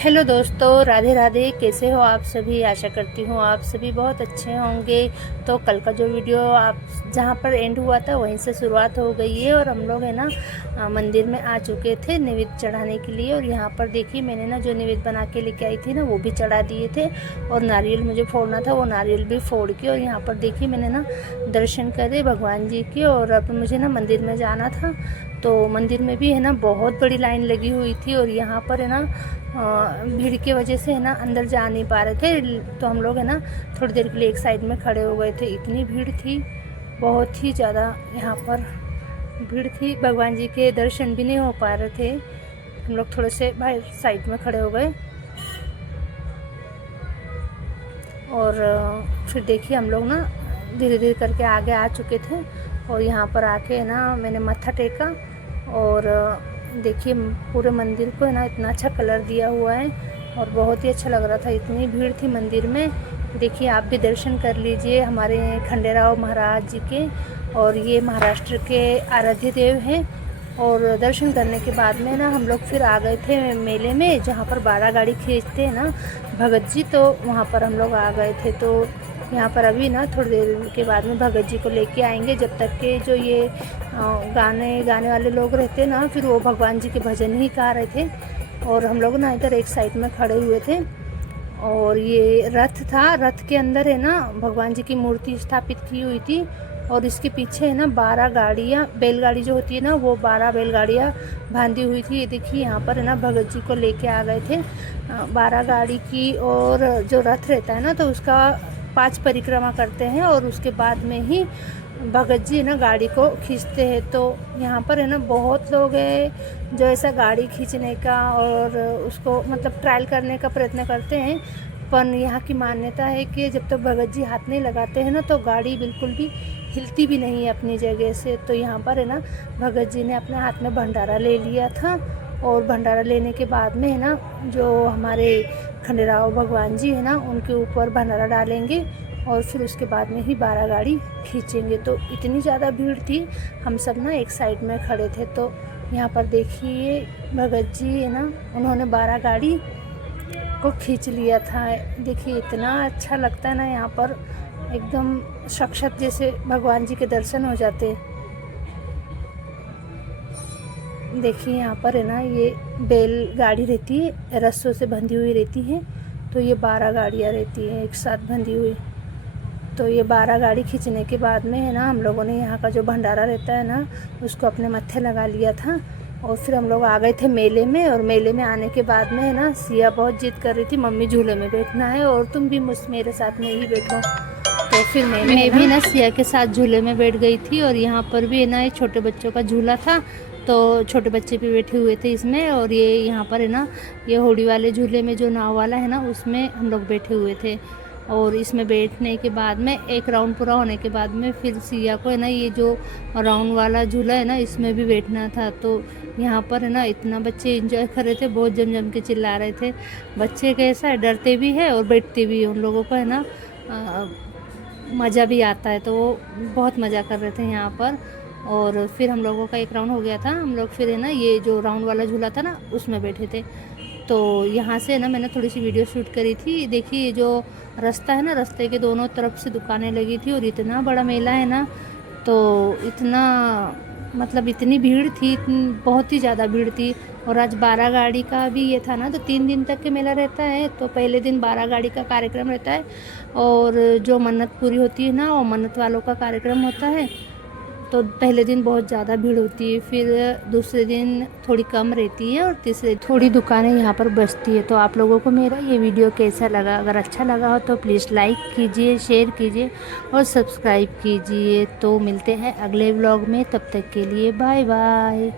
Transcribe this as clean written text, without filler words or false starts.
Hello दोस्तों, राधे राधे। कैसे हो आप सभी? आशा करती हूँ आप सभी बहुत अच्छे होंगे। तो कल का जो वीडियो आप जहाँ पर एंड हुआ था वहीं से शुरुआत हो गई है और हम लोग है ना मंदिर में आ चुके थे नैवेद्य चढ़ाने के लिए। और यहाँ पर देखिए मैंने ना जो नैवेद्य बना के लेके आई थी ना वो भी चढ़ा दिए थे और नारियल मुझे फोड़ना था, वो नारियल भी फोड़ के। और यहाँ पर देखिए मैंने ना दर्शन करे भगवान जी के। और अब मुझे ना मंदिर में जाना था, तो मंदिर में भी है ना बहुत बड़ी लाइन लगी हुई थी और यहाँ पर है ना भीड़ की वजह से है ना अंदर जा नहीं पा रहे थे। तो हम लोग है ना थोड़ी देर के लिए एक साइड में खड़े हो गए थे। इतनी भीड़ थी, बहुत ही ज़्यादा यहाँ पर भीड़ थी, भगवान जी के दर्शन भी नहीं हो पा रहे थे। हम लोग थोड़े से बाहर साइड में खड़े हो गए और फिर देखिए हम लोग ना धीरे धीरे करके आगे आ चुके थे। और यहाँ पर आके ना मैंने मत्था टेका और देखिए पूरे मंदिर को है ना इतना अच्छा कलर दिया हुआ है और बहुत ही अच्छा लग रहा था। इतनी भीड़ थी मंदिर में। देखिए आप भी दर्शन कर लीजिए हमारे खंडेराव महाराज जी के। और ये महाराष्ट्र के आराध्य देव हैं। और दर्शन करने के बाद में ना हम लोग फिर आ गए थे मेले में, जहाँ पर 12 गाड़ी खींचते हैं ना भगत जी, तो वहाँ पर हम लोग आ गए थे। तो यहाँ पर अभी ना थोड़ी देर के बाद में भगत जी को लेके आएंगे। जब तक के जो ये गाने वाले लोग रहते ना, फिर वो भगवान जी के भजन ही गा रहे थे और हम लोग ना इधर एक साइड में खड़े हुए थे। और ये रथ था, रथ के अंदर है ना भगवान जी की मूर्ति स्थापित की हुई थी और इसके पीछे है ना 12 गाड़ियाँ, बैलगाड़ी जो होती है ना वो 12 बैलगाड़ियाँ बांधी हुई थी। ये देखिए यहाँ पर है ना भगत जी को लेके आ गए थे 12 गाड़ी की। और जो रथ रहता है ना तो उसका 5 परिक्रमा करते हैं और उसके बाद में ही भगत जी ना गाड़ी को खींचते हैं। तो यहाँ पर है ना बहुत लोग हैं जो ऐसा गाड़ी खींचने का और उसको मतलब ट्रायल करने का प्रयत्न करते हैं। पर यहाँ की मान्यता है कि जब तक भगत जी हाथ नहीं लगाते हैं ना तो गाड़ी बिल्कुल भी हिलती भी नहीं है अपनी जगह से। तो यहाँ पर है ना भगत जी ने अपने हाथ में भंडारा ले लिया था और भंडारा लेने के बाद में है ना जो हमारे खंडेराव भगवान जी है ना उनके ऊपर भंडारा डालेंगे और फिर उसके बाद में ही 12 गाड़ी खींचेंगे। तो इतनी ज़्यादा भीड़ थी, हम सब ना एक साइड में खड़े थे। तो यहाँ पर देखिए भगत जी है ना उन्होंने 12 गाड़ी को खींच लिया था। देखिए इतना अच्छा लगता है ना, यहाँ पर एकदम साक्षात जैसे भगवान जी के दर्शन हो जाते। देखिए यहाँ पर है ना ये बैल गाड़ी रहती है, रस्सों से बंधी हुई रहती है। तो ये 12 गाड़ियाँ रहती हैं एक साथ बंधी हुई। तो ये 12 गाड़ी खींचने के बाद में है ना हम लोगों ने यहाँ का जो भंडारा रहता है ना उसको अपने मत्थे लगा लिया था। और फिर हम लोग आ गए थे मेले में। और मेले में आने के बाद में है ना सिया बहुत जिद कर रही थी, मम्मी झूले में बैठना है और तुम भी मेरे साथ में ही बैठो। तो फिर मैं भी ना सिया के साथ झूले में बैठ गई थी। और यहाँ पर भी है ना ये छोटे बच्चों का झूला था, तो छोटे बच्चे भी बैठे हुए थे इसमें। और ये यहाँ पर है ना ये होड़ी वाले झूले में जो नाव वाला है ना उसमें हम लोग बैठे हुए थे। और इसमें बैठने के बाद में एक राउंड पूरा होने के बाद में फिर सिया को है ना ये जो राउंड वाला झूला है ना इसमें भी बैठना था। तो यहाँ पर है ना इतना बच्चे एंजॉय कर रहे थे, बहुत जम जम के चिल्ला रहे थे। बच्चे कैसा है, डरते भी है और बैठते भी, उन लोगों को है ना मज़ा भी आता है। तो वो बहुत मज़ा कर रहे थे यहाँ पर। और फिर हम लोगों का एक राउंड हो गया था, हम लोग फिर है ना ये जो राउंड वाला झूला था ना उसमें बैठे थे। तो यहाँ से ना मैंने थोड़ी सी वीडियो शूट करी थी। देखिए ये जो रास्ता है ना, रास्ते के दोनों तरफ से दुकानें लगी थी और इतना बड़ा मेला है ना, तो इतना मतलब इतनी भीड़ थी, बहुत ही ज़्यादा भीड़ थी। और आज 12 गाड़ी का भी ये था ना, तो 3 दिन तक के मेला रहता है। तो पहले दिन 12 गाड़ी का कार्यक्रम रहता है और जो मन्नत पूरी होती है ना वो मन्नत वालों का कार्यक्रम होता है। तो पहले दिन बहुत ज़्यादा भीड़ होती है, फिर दूसरे दिन थोड़ी कम रहती है और तीसरे थोड़ी दुकानें यहाँ पर बचती है। तो आप लोगों को मेरा ये वीडियो कैसा लगा? अगर अच्छा लगा हो तो प्लीज़ लाइक कीजिए, शेयर कीजिए और सब्सक्राइब कीजिए। तो मिलते हैं अगले व्लॉग में, तब तक के लिए बाय बाय।